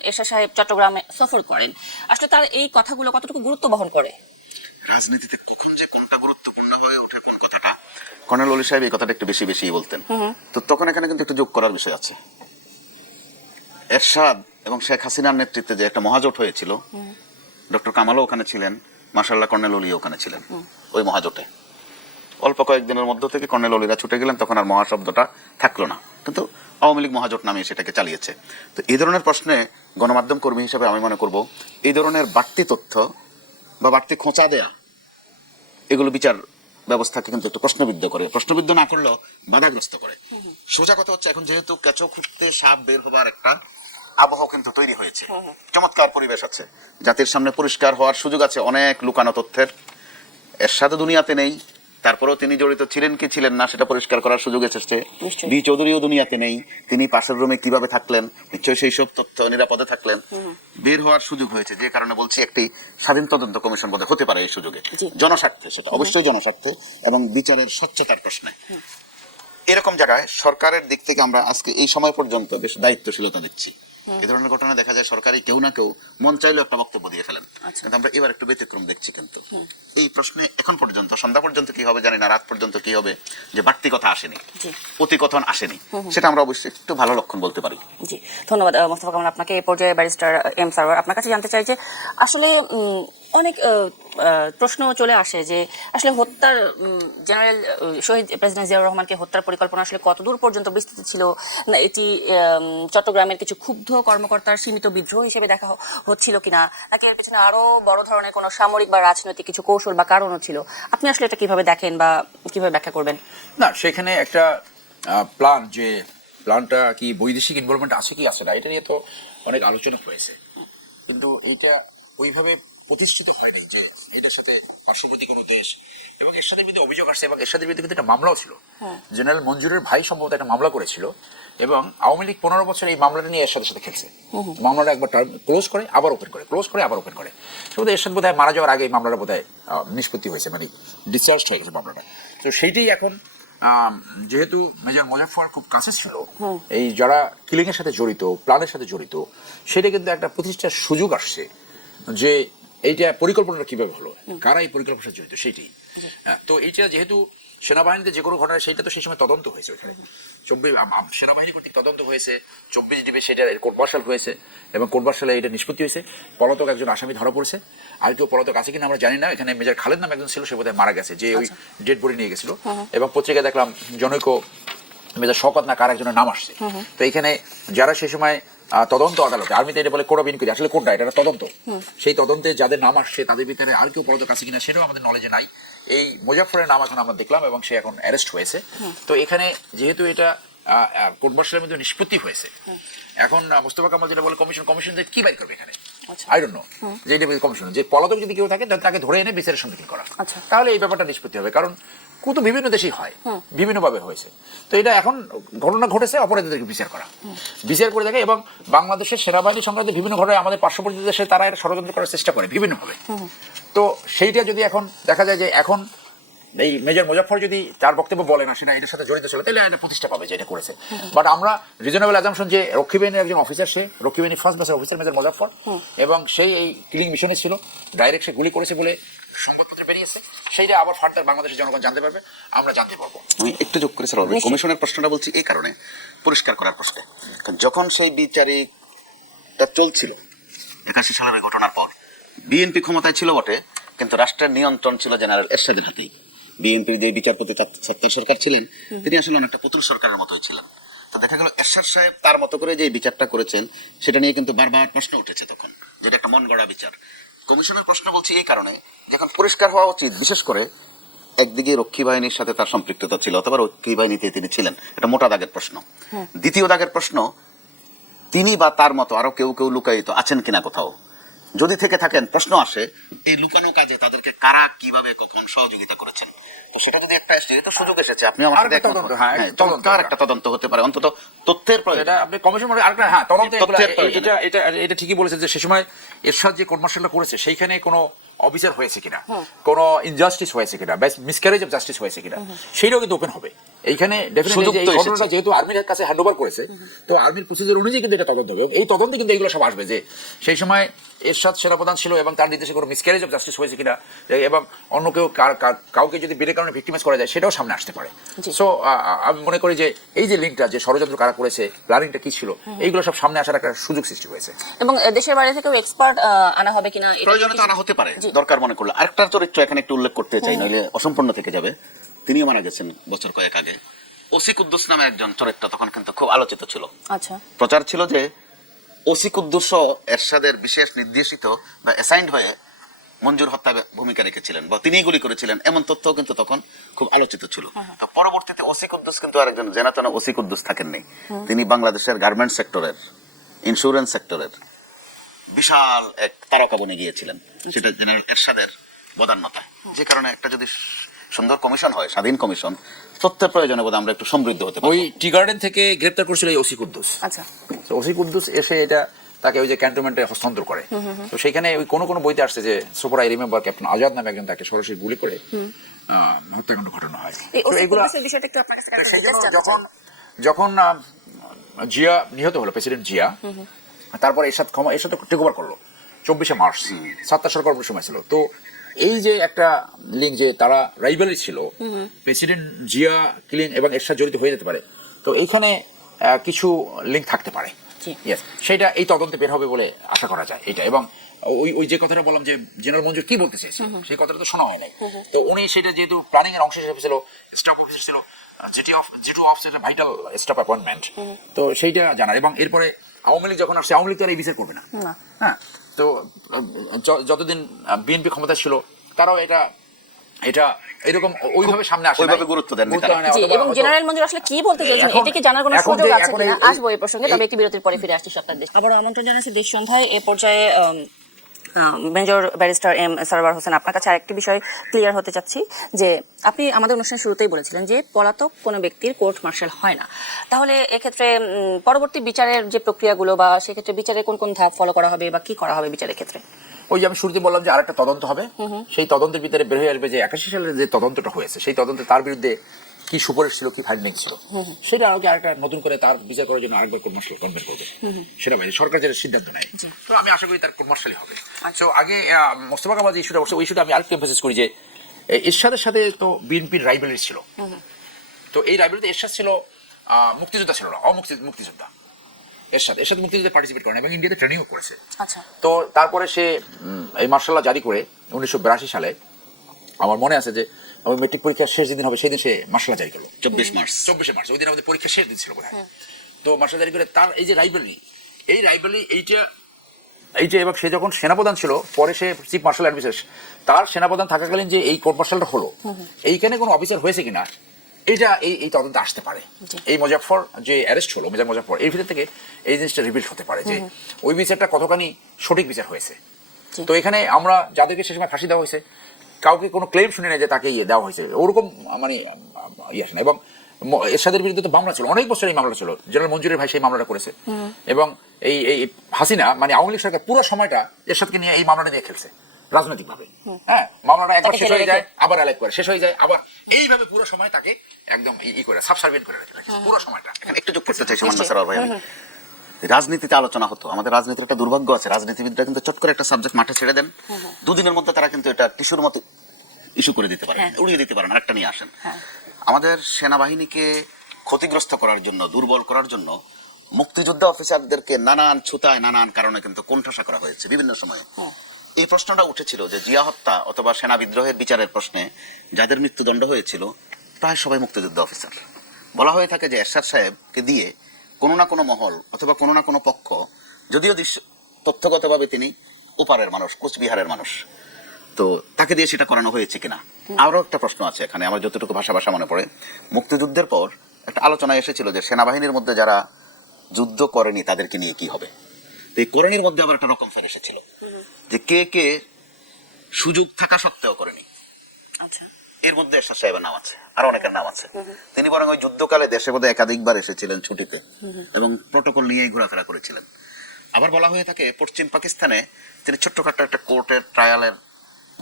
এরশাদ সাহেব চট্টগ্রামে সফর করেন। আসলে তার এই কথাগুলো কতটুকু গুরুত্ব বহন করে? রাজনীতিতে কখন যে কোনটা গুরুত্বপূর্ণ হয়ে ওঠে, কোন কথাটা, কর্নেল ওলি সাহেব এই কথাটা একটু বেশি বেশি বলতেন। তো তখন এখানে কিন্তু একটু যোগ করার বিষয় আছে। এরশাদ এবং শেখ হাসিনার নেতৃত্বে যে একটা মহাজোট হয়েছিল, ডক্টর কামালও ওখানে ছিলেন, মাশাআল্লাহ কর্নেল ওলিও ওখানে ছিলেন। ওই মহাজোটে অল্প কয়েকদিনের মধ্য থেকে কর্নেল ওলিরা ছুটে গেলেন, তখন আর মহাশব্দটা থাকলো না। কিন্তু আওয়ামী লীগ মহাজোট নামে সেটাকে চালিয়েছে। তো এই ধরনের প্রশ্নে গণমাধ্যম কর্মী হিসেবে আমি মনে করব এই ধরনের বাড়তি তথ্য বা বাড়তি খোঁচা দেয়া এগুলো বিচার ব্যবস্থাকে কিন্তু একটু প্রশ্নবিদ্ধ না করলেও বাধাগ্রস্ত করে। সোজা কথা হচ্ছে এখন যেহেতু কেঁচো খুঁড়তে সাপ বের হবার একটা আবহাওয়া কিন্তু তৈরি হয়েছে, চমৎকার পরিবেশ আছে, জাতির সামনে পরিষ্কার হওয়ার সুযোগ আছে অনেক লুকানো তথ্যের। এরশাদ দুনিয়াতে নেই, তারপরেও তিনি জড়িত ছিলেন কি ছিলেন না সেটা পরিষ্কার করার সুযোগ এসেছে। নিশ্চয়ই। বি চৌধুরীও দুনিয়াতে নেই, তিনি পাশের রুমে কিভাবে থাকলেন, নিশ্চয়ই সেই সব তথ্য নিরাপদে থাকলেন, বের হওয়ার সুযোগ হয়েছে। যে কারণে বলছি একটি স্বাধীন তদন্ত কমিশন বোধহয় হতে পারে এই সুযোগে, জি। জনস্বার্থে, সেটা অবশ্যই জনস্বার্থে এবং বিচারের স্বচ্ছতার প্রশ্নে। এরকম জায়গায় সরকারের দিক থেকে আমরা আজকে এই সময় পর্যন্ত বেশ দায়িত্বশীলতা দেখছি। এই ধরনের ঘটনা দেখা যায় সরকারি কেউ না কেউ মন চাইলেও একটা বক্তব্য দিয়ে ফেলেন, কিন্তু আমরা এবার একটু ব্যতিক্রম দেখছি। কিন্তু এই প্রশ্নে এখন পর্যন্ত সন্ধ্যা পর্যন্ত কি হবে জানি না, রাত পর্যন্ত কি হবে, যে বাড়তি কথা আসেনি, অতিকথন আসেনি, সেটা আমরা অবশ্যই একটু ভালো লক্ষণ বলতে পারি। জি, ধন্যবাদ মোস্তফা কামাল আপনাকে। এই পর্যায়ে ব্যারিস্টার এম সারওয়ার, আপনার কাছে জানতে চাই যে আসলে অনেক প্রশ্ন চলে আসে যে আসলে হত্যার জেনারেল শহীদ প্রেসিডেন্ট জিয়াউর রহমানকে হত্যার পরিকল্পনা আসলে কতদূর পর্যন্ত বিস্তৃত ছিল, না এটি চট্টগ্রামের কিছু ক্ষুব্ধ কর্মকর্তার সীমিত বিদ্রোহ হিসেবে দেখা হচ্ছিল কিনা, নাকি এর পিছনে আরো বড় ধরনের কোনো সামরিক বা রাজনৈতিক কিছু কৌশল বা কারণও ছিল? আপনি আসলে এটা কিভাবে দেখেন বা কিভাবে ব্যাখ্যা করবেন? না, সেখানে একটা যে প্ল্যানটা কি বৈদেশিক ইনভলভমেন্ট আছে কি আছে না, এটা নিয়ে তো অনেক আলোচনা হয়েছে, কিন্তু এইটা ওইভাবে প্রতিষ্ঠিত হয়নি যে এটার সাথে পার্শ্ববর্তী কোনো দেশ, এবং এর সাথে বিরুদ্ধে অভিযোগ আসছে, এবং এর সাথে বিরুদ্ধে কিন্তু একটা মামলাও ছিল। জেনারেল মঞ্জুরের ভাই সম্ভবত একটা মামলা করেছিল, এবং আওয়ামী লীগ 15 বছর এই মামলাটা নিয়ে এর সাথে সাথে খেলছে। মামলাটা একবার ক্লোজ করে আবার ওপেন করে, ক্লোজ করে আবার ওপেন করে। শুধু এর সাথে বোধহয় মারা যাওয়ার আগে এই মামলাটা বোধহয় নিষ্পত্তি হয়েছে, মানে ডিসচার্জ হয়ে গেছে মামলাটা। তো সেইটাই এখন যেহেতু মেজর মোজাফফর খুব কাছে ছিল, এই যারা কিলিং এর সাথে জড়িত, প্ল্যানের সাথে জড়িত, সেটা কিন্তু একটা প্রতিষ্ঠার সুযোগ আসছে যে এইটা পরিকল্পনাটা কিভাবে হলো, কারা এই পরিকল্পনার সাথে জড়িত সেইটাই। তো এইটা যেহেতু সেনাবাহিনীতে যে কোনো ঘটনা, সেইটা তো সেই সময় তদন্ত হয়েছে, ওইখানে সেনাবাহিনী কর্তৃক তদন্ত হয়েছে, 24 ডিবি সেটা কোর্ট মার্শাল হয়েছে, এবং কোর্ট মার্শালে এটা নিষ্পত্তি হয়েছে। পলাতক একজন আসামি ধরা পড়েছে, আর কেউ পলাতক আছে কিনা আমরা জানি না। এখানে মেজর খালেদ নাম একজন ছিল, সে বোধহয় মারা গেছে, যে ওই ডেড বডি নিয়ে গেছিল, এবং পত্রিকায় দেখলাম জনৈক মেজর শওকত না কার একজনের নাম আসছে। তো এখানে যারা সে সময় তদন্ত আদালতে, আর্মিতে এটা বলে কোর্ট অফ ইনকোয়ারি, আসলে কোনটা এটা তদন্ত, সেই তদন্তে যাদের নাম আসছে তাদের ভিতরে আর কেউ পলাতক আছে কিনা সেটাও আমাদের নলেজে নাই। এই মোজাফফরের নাম এখন আমরা দেখলাম, এবং সে এখন অ্যারেস্ট হয়েছে। তো এখানে যেহেতু এটা কোর্ট মার্শালের মধ্যে নিষ্পত্তি হয়েছে, এখন মোস্তফা কামাল যেটা বলে কমিশন কি বাইর করবে এখানে, আই ডোন্ট নো, যে এটা কমিশন যে পলাতক যদি কেউ থাকে তাকে ধরে এনে বিচারের সম্মুখীন করা, তাহলে এই ব্যাপারটা নিষ্পত্তি হবে। কারণ কিন্তু বিভিন্ন দেশেই হয়, বিভিন্নভাবে হয়েছে। তো এটা এখন ঘটনা ঘটেছে, অপরাধীদেরকে বিচার করা, বিচার করে দেখে। এবং বাংলাদেশের সেনাবাহিনী সংক্রান্ত বিভিন্ন ঘটনায় আমাদের পার্শ্ববর্তী দেশে তারা এটা ষড়যন্ত্র করার চেষ্টা করে বিভিন্নভাবে। তো সেইটা যদি এখন দেখা যায় যে এখন এই মেজর মোজাফফর যদি তার বক্তব্য বলে না সেটা এটার সাথে জড়িত ছিল, তাহলে এটা প্রতিষ্ঠা পাবে যে এটা করেছে। বাট আমরা রিজনেবল অ্যাজাম্পশন যে রক্ষী বাহিনীর একজন অফিসার, সে রক্ষী বাহিনী ফার্স্ট ব্যাচের অফিসার মেজর মোজাফফর, এবং সেই এই কিলিং মিশনে ছিল, ডাইরেক্ট সে গুলি করেছে বলে সংবাদপত্রে বেরিয়েছে, সেইটা আবার ফার্দার বাংলাদেশের জনগণ জানতে পারবে, আমরা জানতে পারবো। আমি একটু যোগ করে স্যার কমিশনের প্রশ্নটা বলছি এই কারণে, পরিষ্কার করার প্রশ্নে, যখন সেই বিচারিকটা চলছিল 81 সালের ওই ঘটনার পর, বিএনপি ক্ষমতায় ছিল বটে, কিন্তু রাষ্ট্রের নিয়ন্ত্রণ ছিল জেনারেল এরশাদের হাতেই। বিএনপির যে বিচারপতি সত্তার সরকার ছিলেন, তিনি আসলে অনেকটা পুতুল সরকারের মতোই ছিলেন। তো দেখা গেল এরশাদ সাহেব তার মতো করে যে বিচারটা করেছেন, সেটা নিয়ে কিন্তু বারবার প্রশ্ন উঠেছে তখন, যেটা একটা মন গড়া বিচার। কমিশনের প্রশ্ন বলছি এই কারণে, যখন পরিষ্কার হওয়া উচিত, বিশেষ করে একদিকে রক্ষী বাহিনীর সাথে তার সম্পৃক্ততা ছিল, অথবা রক্ষী বাহিনীতে তিনি ছিলেন, এটা মোটা দাগের প্রশ্ন। দ্বিতীয় দাগের প্রশ্ন, তিনি বা তার মতো আরো কেউ কেউ লুকায়িত আছেন কিনা কোথাও, যদি থেকে থাকেন প্রশ্ন আসে এই লুকানো কাজে তাদেরকে কারা কিভাবে কখন সহযোগিতা করেছেন। তো সেটা যদি একটা যেহেতু সুযোগ এসেছে, আপনি আমার সাথে চমৎকার একটা তদন্ত হতে পারে, অন্তত তথ্যের প্রয়োজন। এটা আপনি কমিশন আরেকটা তদন্ত, এটা এটা ঠিকই বলেছেন যে সে সময় এরশাদ যে কোর্ট মার্শালটা করেছে সেইখানে কোনো অবিচার হয়েছে কিনা, কোনো ইনজাস্টিস হয়েছে কিনা, মিসক্যারেজ অফ জাস্টিস হয়েছে কিনা, সেইটাও কিন্তু ওপেন হবে এইখানে। ঘটনাটা যেহেতু আর্মির কাছে হ্যান্ড ওভার করেছে, তো আর্মির প্রসিজার অনুযায়ী কিন্তু এটা তদন্ত হবে, এবং এই তদন্তে কিন্তু এগুলো সব আসবে যে সেই সময় এরশাদ সেনাপ্রধান ছিল এবং তার নির্দেশে কোনো মিসক্যারেজ অফ জাস্টিস হয়েছে কিনা, এবং অন্য কেউ কাউকে যদি বিনা কারণে ভিক্টিমাইজ করা যায় সেটাও সামনে আসতে পারে। সো আমি মনে করি যে এই যে লিঙ্কটা, যে ষড়যন্ত্র কারা করেছে, প্ল্যানিংটা কি ছিল, এইগুলো সব সামনে আসার একটা সুযোগ সৃষ্টি হয়েছে। এবং দেশের বাইরে থেকেও এক্সপার্ট আনা হবে কিনা, প্রয়োজনে তো আনা হতে পারে, দরকার মনে করলে। আরেকটা চরিত্র এখানে একটু উল্লেখ করতে চাই, নইলে অসম্পূর্ণ থেকে যাবে। তিনিও মারা গেছেন বছর কয়েক আগে, ওসি কুদ্দুস নামে একজন চরিত্র তখন কিন্তু খুব আলোচিত ছিল। আচ্ছা। প্রচার ছিল যে ওসি কুদ্দুস এরশাদের বিশেষ নির্দেশিত বা অ্যাসাইন্ড হয়ে মঞ্জুর হত্যা ভূমিকা রেখেছিলেন বা তিনিই গুলি করেছিলেন, এমন তথ্য কিন্তু তখন খুব আলোচিত ছিল। তো পরবর্তীতে ওসি কুদ্দুস কিন্তু আরেকজন জেনাতনা ওসি কুদ্দুস থাকেননি। তিনি বাংলাদেশের গার্মেন্টস সেক্টরের, ইন্স্যুরেন্স সেক্টরের বিশাল এক তারকা বনে গিয়েছিলেন, সেটা জেনারেল এরশাদের বদান্যতা। যে কারণে একটা যদি সুন্দর কমিশন হয়, স্বাধীন কমিশন, তথ্যের প্রয়োজনে বোধ আমরা একটু সমৃদ্ধ হতে পারি। ওই টি গার্ডেন থেকে গ্রেপ্তার করেছিল এই ওসি কুদ্দুস। আচ্ছা। তো ওসি কুদ্দুস এসে এটা তাকে ওই যে ক্যান্টনমেন্টে হস্তান্তর করে। তো সেখানে ওই কোনো বইতে আসছে যে super I remember captain Azad নামে একজন তাকে সরাসরি গুলি করে হত্যাকাণ্ড ঘটানো হয়। তো এগুলো বিষয়টা একটু আপনার কাছে যখন জিয়া নিহত হলো, প্রেসিডেন্ট জিয়া, তারপর এরশাদ টেক ওভার করলো 24শে মার্চ, সাত্তার সরকার সময় ছিল। তো এই যে একটা লিঙ্ক যে তারা রাইভালি ছিল, প্রেসিডেন্ট জিয়া কিলিং এবং এরশাদ জড়িত হয়ে যেতে পারে, তো এইখানে কিছু লিঙ্ক থাকতে পারে। Yes, সেটা এই তদন্তে বের হবে বলে আশা করা যায় এটা। এবং ওই যে কথাটা বললাম যে জেনারেল মঞ্জুর কি বলতে চেয়েছে সেই কথাটা তো শোনা হয় নাই। তো উনি সেটা যেহেতু প্ল্যানিং এর অংশ হিসেবে ছিল, স্টাফ অফিসার ছিল, G two officer vital staff appointment, তো সেইটা জানার। এবং এরপরে আওয়ামী লীগ যখন আসছে, আওয়ামী লীগ তো আর এই বিচার করবে না। হ্যাঁ, তো যতদিন বিএনপি ক্ষমতা ছিল তারাও এটা এরকম ওইভাবে সামনে আসে, ওইভাবে গুরুত্ব দেননি তারা। এবং জেনারেল মঞ্জুর আসলে কি বলতে চাইছেন এটা কি জানার কোনো সুযোগ আছে কিনা আসবো এই প্রসঙ্গে। তবে একটি বিরতির পরে ফিরে আসছি সপ্তাহ দেশ। আবার আমন্ত্রণ জানাচ্ছি দেশ সন্ধ্যায়। এ পর্যায়ে major barrister M Sarwar Hossain, আপনার কাছে আরেকটি বিষয় ক্লিয়ার হতে চাচ্ছি যে আপনি আমাদের অনুষ্ঠানের শুরুতেই বলেছিলেন যে পলাতক কোনো ব্যক্তির কোর্ট মার্শাল হয় না। তাহলে এক্ষেত্রে পরবর্তী বিচারের যে প্রক্রিয়াগুলো বা সেক্ষেত্রে বিচারের কোন ধাপ ফলো করা হবে বা কি করা হবে বিচারের ক্ষেত্রে? ওই যে আমি শুরুতে বললাম যে আরেকটা তদন্ত হবে, সেই তদন্তের ভিতরে বের হয়ে আসবে যে 81 সালের যে তদন্তটা হয়েছে সেই তদন্তে তার বিরুদ্ধে কি সুপারিশ ছিল, কি ফাইন্ডিং ছিল, সেটা আরেকটা নতুন করে তার বিচার করার জন্য আরেকবার কোর্ট মার্শাল কনভেন্ট করবে। সেটা বাইরে সরকার যেটা সিদ্ধান্ত নেয়, তো আমি আশা করি তার কোর্ট মার্শালই হবে। তো আগে মোস্তফা কামাল যে ইস্যুটা বসে, ওই ইস্যুটা আমি আরেকটু এমফাসিস করি যে এরশাদের সাথে তো বিএনপির রাইভালরি ছিল। তো এই রাইভালরিতে এরশাদ ছিল মুক্তিযোদ্ধা, ছিল না মুক্তিযোদ্ধা। এরশাদ মুক্তিযুদ্ধে পার্টিসিপেট করেন এবং ইন্ডিয়াতে ট্রেনিংও করেছে। আচ্ছা। তো তারপরে সে এই মার্শাল ল জারি করে 1982 সালে, আমার মনে আছে যে আমার মেট্রিক পরীক্ষার শেষ দিন হবে, সেই দিন সে মার্শাল ল জারি করলো 24শে মার্চ। ওই দিন আমাদের পরীক্ষা শেষ দিন ছিল বোধহয়। তো মার্শাল জারি করে তার এই যে রাইভালরি এইটা এবং সে যখন সেনাপ্রধান ছিল, পরে সে চিফ মার্শাল অ্যাডমিনিস্ট্রেটর, তার সেনাপ্রধান থাকাকালীন যে এই কোর্ট মার্শালটা হলো, এইখানে কোনো অফিসার হয়েছে কিনা এটা এই তদন্তে আসতে পারে। এই মুজাফফর যে অ্যারেস্ট হলো, মির্জা মুজাফফর, এর ভিতর থেকে এই জিনিসটা রিভিল হতে পারে যে ওই বিচারটা কতখানি সঠিক বিচার হয়েছে। তো এখানে আমরা যাদেরকে সে সময় ফাঁসি দেওয়া হয়েছে, কাউকে কোনো ক্লেম শুনি না যে তাকে দেওয়া হয়েছে, ওরকম মানে আসে না। এবং এরশাদের বিরুদ্ধে তো মামলা ছিল, অনেক বছর এই মামলা ছিল, জেনারেল মঞ্জুরের ভাই সেই মামলাটা করেছে। এবং এই হাসিনা মানে আওয়ামী লীগ সরকার পুরো সময়টা এরশাদকে নিয়ে এই মামলাটা নিয়ে খেলছে রাজনৈতিক ভাবে। হ্যাঁ, মামলাটা একবার শেষ হয়ে যায়, আবার অ্যালাইভ করে, শেষ হয়ে যায়, আবার এইভাবে পুরো সময় তাকে একদম করে সাবসার্ভিয়েন্ট করে রাখে পুরো সময়টা। এখানে একটু যোগ করতে চাই সামান্য সরওয়ার ভাই, রাজনীতিতে আলোচনা হতো, আমাদের রাজনীতির একটা দুর্ভাগ্য আছে, রাজনীতিবিদরা কিন্তু চট করে একটা সাবজেক্ট মাঠে ছেড়ে দেন, দুদিনের মধ্যে তারা কিন্তু এটা টিস্যুর মতো ইস্যু করে দিতে পারে, উড়িয়ে দিতে পারেন, আরেকটা নিয়ে আসেন। আমাদের সেনাবাহিনীকে ক্ষতিগ্রস্ত করার জন্য, দুর্বল করার জন্য মুক্তিযোদ্ধা অফিসারদেরকে নানান ছুতায়, নানান কারণে কিন্তু কোণঠাসা করা হয়েছে বিভিন্ন সময়ে। এই প্রশ্নটা উঠেছিল যে জিয়া হত্যা অথবা সেনা বিদ্রোহের বিচারের প্রশ্নে যাদের মৃত্যুদণ্ড হয়েছিল প্রায় সবাই মুক্তিযোদ্ধা অফিসার। বলা হয়ে থাকে যে এরশাদ সাহেবকে দিয়ে কোনো না কোনো মহল অথবা কোনো না কোনো পক্ষ, যদিও তথ্যগতভাবে তিনি ওপারের মানুষ, কোচবিহারের মানুষ, তো তাকে দিয়ে সেটা করানো হয়েছে কিনা। আরও একটা প্রশ্ন আছে এখানে, আমার যতটুকু ভাষা মনে পড়ে, মুক্তিযুদ্ধের পর একটা আলোচনা এসেছিল যে সেনাবাহিনীর মধ্যে যারা যুদ্ধ করেনি তাদেরকে নিয়ে কি হবে। তো এই করণীর মধ্যে আবার একটা রকম ফের এসেছিল যে কে সুযোগ থাকা সত্ত্বেও করেনি। এর মধ্যে এরশাদ সাহেবের নাম আছে, আর অনেকের নাম আছে। তিনি বরং ওই যুদ্ধকালে দেশে বোধহয় একাধিকবার এসেছিলেন ছুটিতে এবং প্রটোকল নিয়েই ঘোরাফেরা করেছিলেন। আবার বলা হয়ে থাকে পশ্চিম পাকিস্তানে তিনি ছোট্টখাট্ট একটা কোর্টের ট্রায়ালের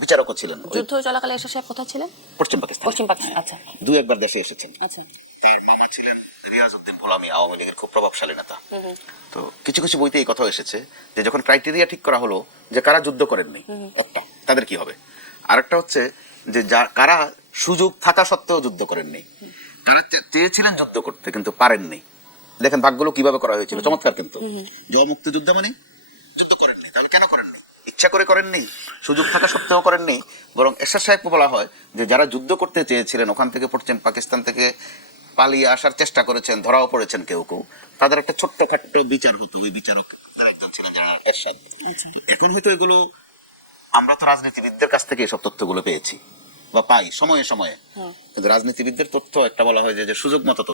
বিচারকও ছিলেন। যুদ্ধ চলাকালে এরশাদ সাহেব কোথায় ছিলেন? পশ্চিম পাকিস্তান। আচ্ছা। দুই একবার দেশে এসেছেন। আচ্ছা। তার মামা ছিলেন রিয়াজউদ্দিন ভোলামি, আওয়ামী লীগের খুব প্রভাবশালী নেতা। তো কিছু বইতে এই কথা এসেছে যে যখন ক্রাইটেরিয়া ঠিক করা হলো যে কারা যুদ্ধ করেননি, একটা তাদের কি হবে, আরেকটা হচ্ছে যে কারা সুযোগ থাকা সত্ত্বেও যুদ্ধ করেননি, তারা চেয়েছিলেন যুদ্ধ করতে কিন্তু পারেননি। দেখেন ভাগগুলো কিভাবে করা হয়েছিল, চমৎকার। কিন্তু যে মুক্তিযুদ্ধ মানে যুদ্ধ করেননি, তাহলে কেন করেননি? ইচ্ছা করে করেননি, সুযোগ থাকা সত্ত্বেও করেননি, বরং এরশাদ সাহেবকে বলা হয় যে যারা যুদ্ধ করতে চেয়েছিলেন ওখান থেকে পশ্চিম পাকিস্তান থেকে পালিয়ে আসার চেষ্টা করেছেন, ধরাও পড়েছেন কেউ কেউ, তাদের একটা ছোট্টখাট্ট বিচার হতো। ওই বিচারকদের একজন ছিলেন জেনারেল এরশাদ। এখন হয়তো এগুলো আমরা তো রাজনীতিবিদদের কাছ থেকে এসব তথ্যগুলো পেয়েছি বা পাই সময়ে সময়ে, কিন্তু রাজনীতিবিদদের তথ্য একটা বলা হয় যে সুযোগ মতো